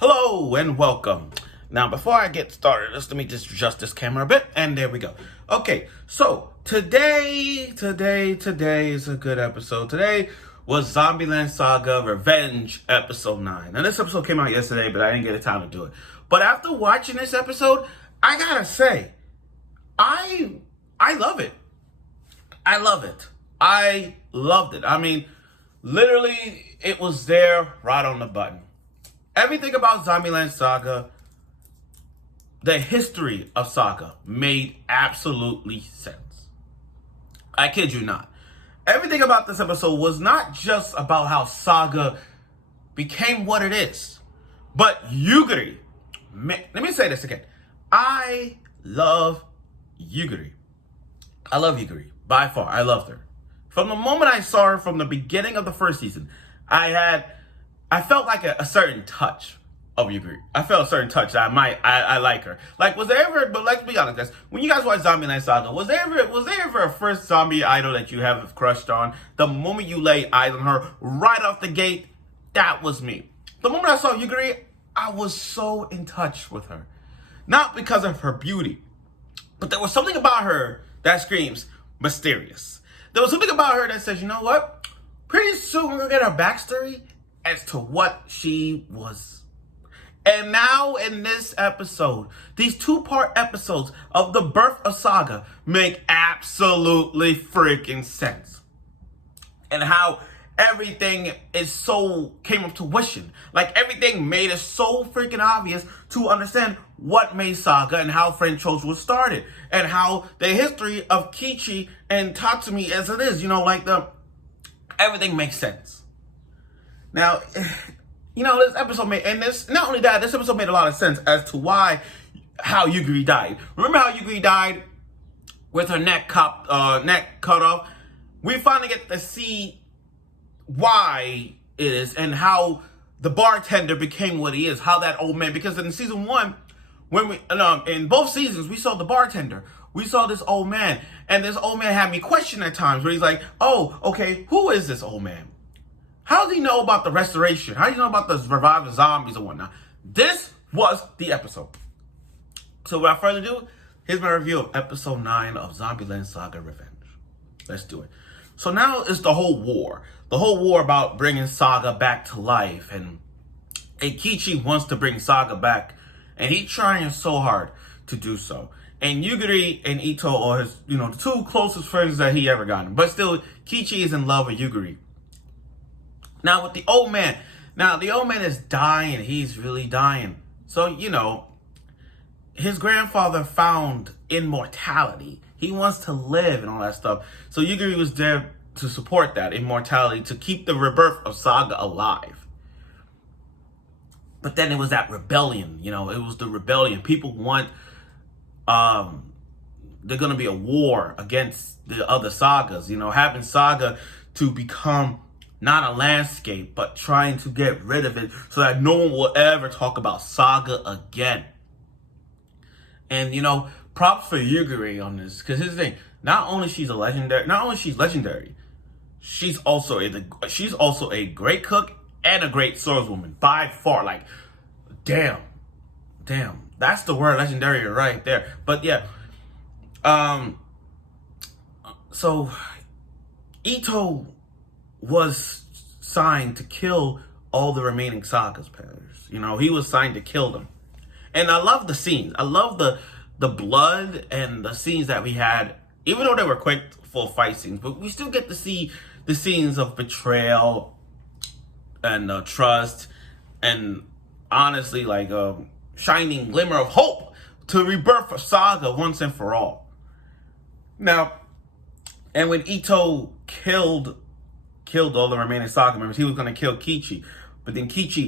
Hello and welcome. Now, before I get started, let me just adjust this camera a bit, and there we go. Okay, so today is a good episode. Today was Zombieland Saga Revenge episode 9. Now, this episode came out yesterday, but I didn't get the time to do it. But after watching this episode, I gotta say, I love it. I love it. I loved it. I mean, literally, it was there right on the button. Everything about Zombieland Saga, the history of Saga, made absolutely sense. I kid you not. Everything about this episode was not just about how Saga became what it is, but Yugiri. Let me say this again. I love Yugiri. I love Yugiri. By far, I loved her. From the moment I saw her from the beginning of the first season, I felt like a certain touch of Yugiri. I felt a certain touch that I like her. Like, was there ever, but let's be honest, guys, when you guys watch Zombieland Saga, was there ever a first zombie idol that you have crushed on? The moment you lay eyes on her right off the gate, that was me. The moment I saw Yugiri, I was so in touch with her. Not because of her beauty, but there was something about her that screams mysterious. There was something about her that says, you know what? Pretty soon we're gonna get her backstory as to what she was. And now in this episode, these two-part episodes of the birth of Saga make absolutely freaking sense. And how everything came up to fruition. Like, everything made it so freaking obvious to understand what made Saga and how French Trolls was started. And how the history of Kichi and Tatsumi as it is, everything makes sense. Now, this episode not only that, this episode made a lot of sense as to how Yugiri died. Remember how Yugiri died with her neck cut off? We finally get to see why it is and how the bartender became what he is, how that old man, because in season 1, in both seasons, we saw the bartender. We saw this old man, and this old man had me question at times where he's like, oh, okay, who is this old man? How does he know about the restoration? How do you know about the revived zombies and whatnot? This was the episode. So without further ado, here's my review of episode 9 of Zombieland Saga Revenge. Let's do it. So now it's the whole war. The whole war about bringing Saga back to life. And Eikichi wants to bring Saga back. And he's trying so hard to do so. And Yugiri and Ito are his, the two closest friends that he ever gotten. But still, Kichi is in love with Yugiri. Now, with the old man, the old man is dying. He's really dying. So, his grandfather found immortality. He wants to live and all that stuff. So Yugiri was there to support that immortality, to keep the rebirth of Saga alive. But then it was that rebellion, it was the rebellion. People want, there's going to be a war against the other sagas, having Saga to become not a landscape, but trying to get rid of it so that no one will ever talk about Saga again. And, props for Yugiri on this, because here's the thing, not only she's legendary, she's also a great cook and a great swordswoman, by far. Like, damn, that's the word, legendary, right there. But yeah, so Ito was signed to kill all the remaining Saga's players. He was signed to kill them. And I love the scenes. I love the blood and the scenes that we had, even though they were quick, full fight scenes. But we still get to see the scenes of betrayal and trust and, honestly, like a shining glimmer of hope to rebirth for Saga once and for all. Now, and when Ito killed all the remaining Saga members, he was going to kill Kichi. But then Ito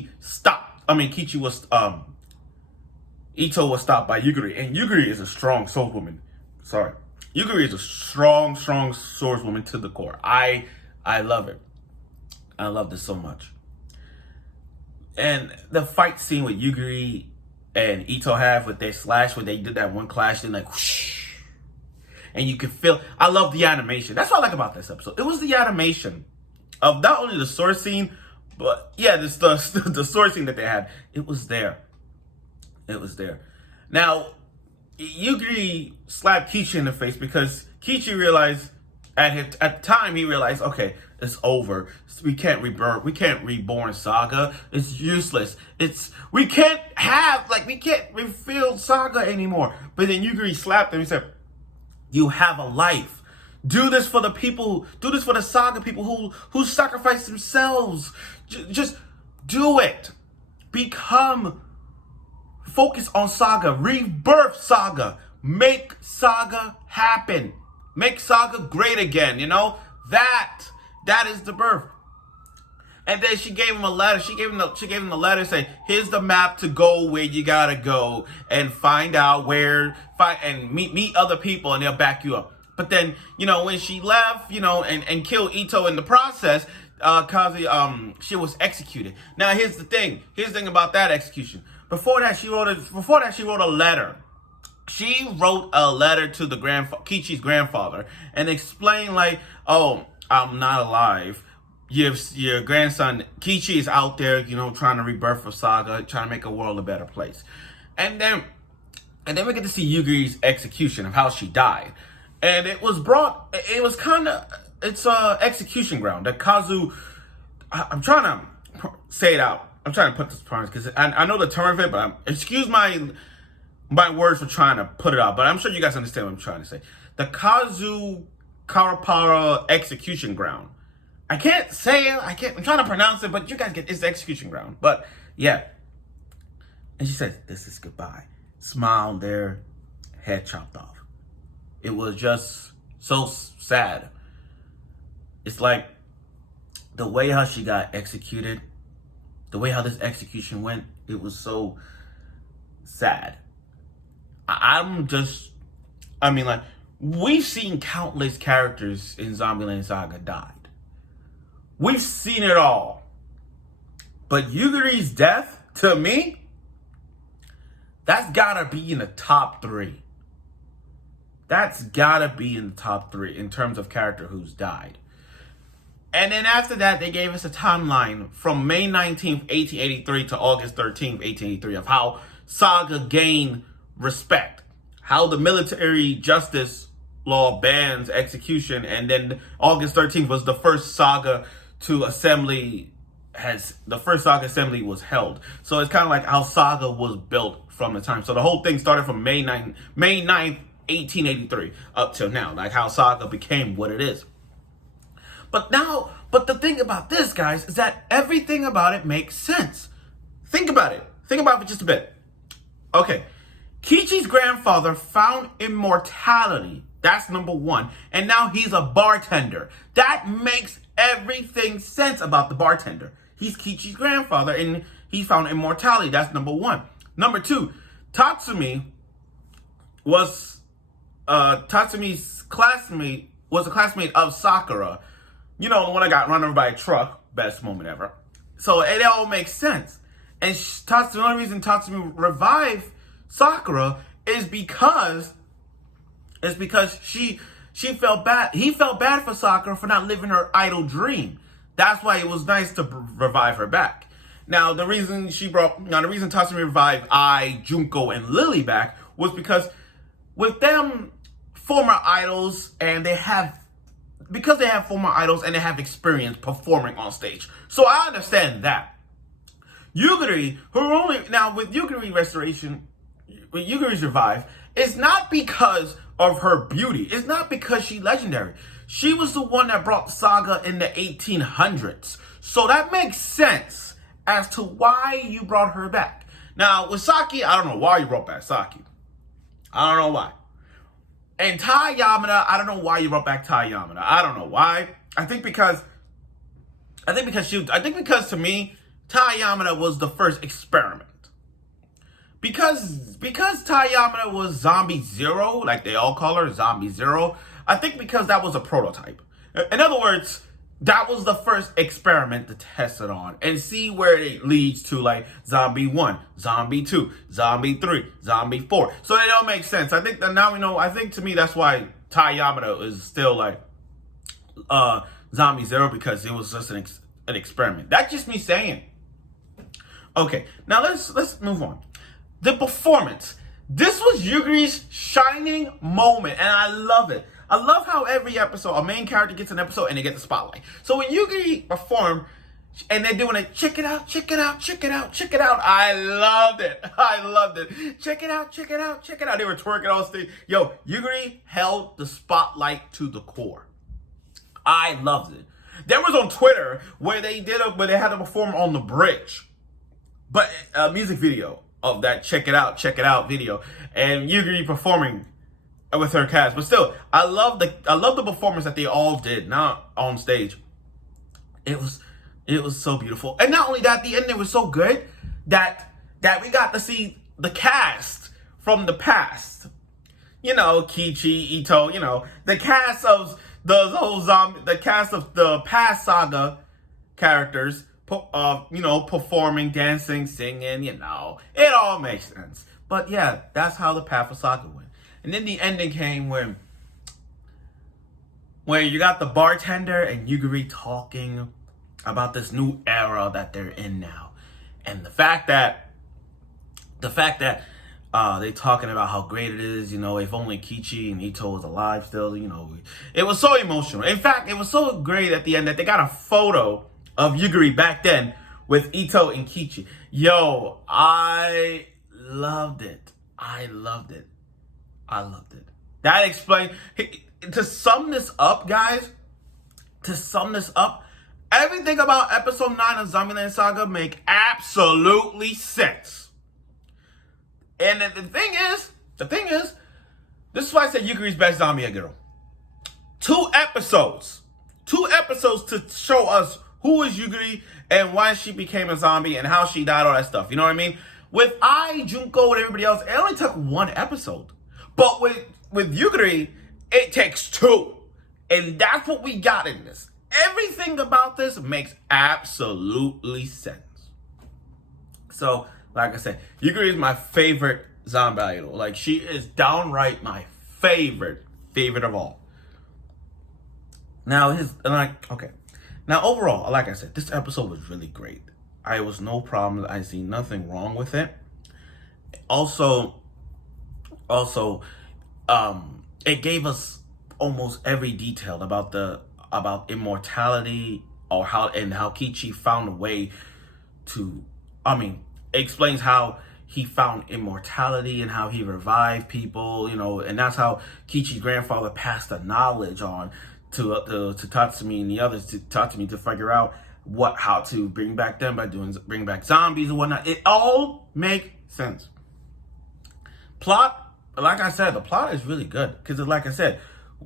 was stopped by Yugiri. And Yugiri is a strong swordswoman. Yugiri is a strong swordswoman to the core. I love it. I love this so much. And the fight scene with Yugiri and Ito have with their slash, where they did that one clash, then like whoosh. And you can feel, I love the animation. That's what I like about this episode. It was the animation of not only the sword scene, But yeah, this the sword scene that they had, it was there. It was there. Now, Yugiri slapped Kichi in the face because Kichi realized at the time he realized, okay, it's over. We can't reborn Saga. It's useless. We can't refill Saga anymore. But then Yugiri slapped him and said, "You have a life. Do this for the people. Do this for the Saga people who sacrifice themselves. Just do it. Focus on Saga. Rebirth Saga. Make Saga happen. Make Saga great again. You know that is the birth." And then she gave him a letter. She gave him the letter saying, "Here's the map to go where you gotta go and find out and meet other people and they'll back you up." But then, when she left, and killed Ito in the process, she was executed. Now here's the thing. Here's the thing about that execution. Before that, she wrote a letter. She wrote a letter to the Kichi's grandfather and explained "Oh, I'm not alive. Your grandson Kichi is out there, trying to rebirth for Saga, trying to make a world a better place." And then we get to see Yugiri's execution of how she died. And it's a execution ground. The Kazu, I'm trying to say it out. I'm trying to put this terms because I know the term of it, but excuse my words for trying to put it out. But I'm sure you guys understand what I'm trying to say. The Kazu Karapara execution ground. I can't say it. I'm trying to pronounce it, but you guys it's the execution ground. But yeah. And she says, "This is goodbye." Smile there, head chopped off. It was just so sad. It's like the way how she got executed, the way how this execution went, it was so sad. We've seen countless characters in Zombieland Saga died. We've seen it all. But Yugiri's death, to me, that's gotta be in the top 3. That's gotta be in the top 3 in terms of character who's died. And then after that, they gave us a timeline from May 19th, 1883 to August 13th, 1883 of how Saga gained respect. How the military justice law bans execution. And then August 13th was the first Saga assembly was held. So it's kind of like how Saga was built from the time. So the whole thing started from May 9th, 1883 up till now. Like how Saga became what it is. But the thing about this, guys, is that everything about it makes sense. Think about it. Think about it for just a bit. Okay. Kichi's grandfather found immortality. That's number 1. And now he's a bartender. That makes everything sense about the bartender. He's Kichi's grandfather and he found immortality. That's number 1. Number 2, Tatsumi's classmate was a classmate of Sakura. The one that got run over by a truck. Best moment ever. So it all makes sense. And the only reason Tatsumi revived Sakura is because she felt bad. He felt bad for Sakura for not living her idle dream. That's why it was nice to revive her back. Now, the reason Tatsumi revived Junko, and Lily back was because with them former idols and they have experience performing on stage. So I understand that. Yugiri, with Yugiri's revive, it's not because of her beauty. It's not because she's legendary. She was the one that brought Saga in the 1800s. So that makes sense as to why you brought her back. Now, with Saki, I don't know why you brought back Saki. I don't know why. And Tai Yamada, I don't know why you brought back Tai Yamada. I don't know why. I think because to me, Tai Yamada was the first experiment. Because Tai Yamada was Zombie Zero, like they all call her, Zombie Zero, I think because that was a prototype. In other words, that was the first experiment to test it on and see where it leads to, like Zombie 1, Zombie 2, Zombie 3, Zombie 4. So it all makes sense. I think that now we know, I think to me that's why Tai Yamada is still like Zombie Zero, because it was just an experiment. That's just me saying. Okay, now let's move on. The performance. This was Yugiri's shining moment, and I love it. I love how every episode, a main character gets an episode and they get the spotlight. So when Yugiri performed, and they're doing it, check it out, check it out, check it out, check it out. I loved it. I loved it. Check it out, check it out, check it out. They were twerking on stage. Yo, Yugiri held the spotlight to the core. I loved it. There was on Twitter where they had to perform on the bridge, but a music video of that check it out video, and Yugiri performing with her cast. But still, I love the performance that they all did now on stage. It was so beautiful. And not only that, the ending was so good that we got to see the cast from the past. You know, Kichi, Ito, you know, the cast of the cast of the past Saga characters, you know, performing, dancing, singing, you know. It all makes sense. But yeah, that's how the path of Saga went. And then the ending came when you got the bartender and Yugiri talking about this new era that they're in now. And the fact that they talking about how great it is, you know, if only Kichi and Ito was alive still, you know. It was so emotional. In fact, it was so great at the end that they got a photo of Yugiri back then with Ito and Kichi. Yo, I loved it. I loved it. I loved it. That explained, to sum this up, guys, everything about episode 9 of Zombieland Saga make absolutely sense. And the thing is, this is why I said Yugiri's best zombie girl. 2 episodes to show us who is Yugiri and why she became a zombie and how she died, all that stuff. You know what I mean? With Junko, and everybody else, it only took 1 episode. But with Yugiri, it takes 2. And that's what we got in this. Everything about this makes absolutely sense. So, like I said, Yugiri is my favorite zombie idol. Like, she is downright my favorite of all. Now, Now, overall, like I said, this episode was really great. I was no problem. I see nothing wrong with it. Also, it gave us almost every detail about immortality or how Kichi found a way to. It explains how he found immortality and how he revived people, you know, and that's how Kichi's grandfather passed the knowledge on to Tatsumi and the others, to Tatsumi, to figure out how to bring back them by bring back zombies and whatnot. It all makes sense. Plot, like I said, the plot is really good because, like I said,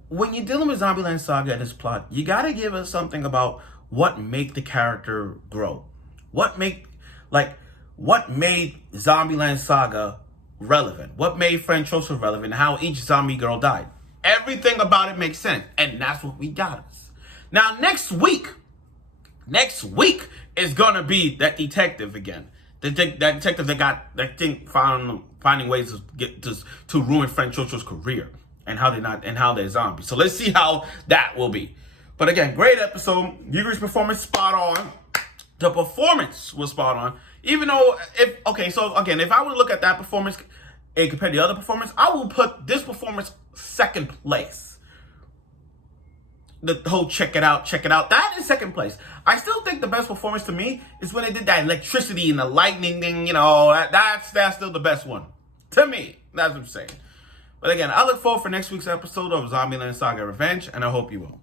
when you're dealing with Zombieland Saga and this plot, you gotta give us something about what made the character grow, what made Zombieland Saga relevant, what made Friend Choso relevant, how each zombie girl died. Everything about it makes sense, and that's what we got us. Now, next week is gonna be that detective again. That detective that finding ways to get to ruin Friend Chocho's career and how they're zombies. So let's see how that will be. But again, great episode. Yugiri's performance spot on. The performance was spot on. Even though if I would look at that performance and compare the other performance, I will put this performance second place. The whole check it out, that is second place. I still think the best performance to me is when they did that electricity and the lightning thing, you know, that's still the best one. To me, that's what I'm saying. But again, I look forward for next week's episode of Zombieland Saga Revenge, and I hope you will.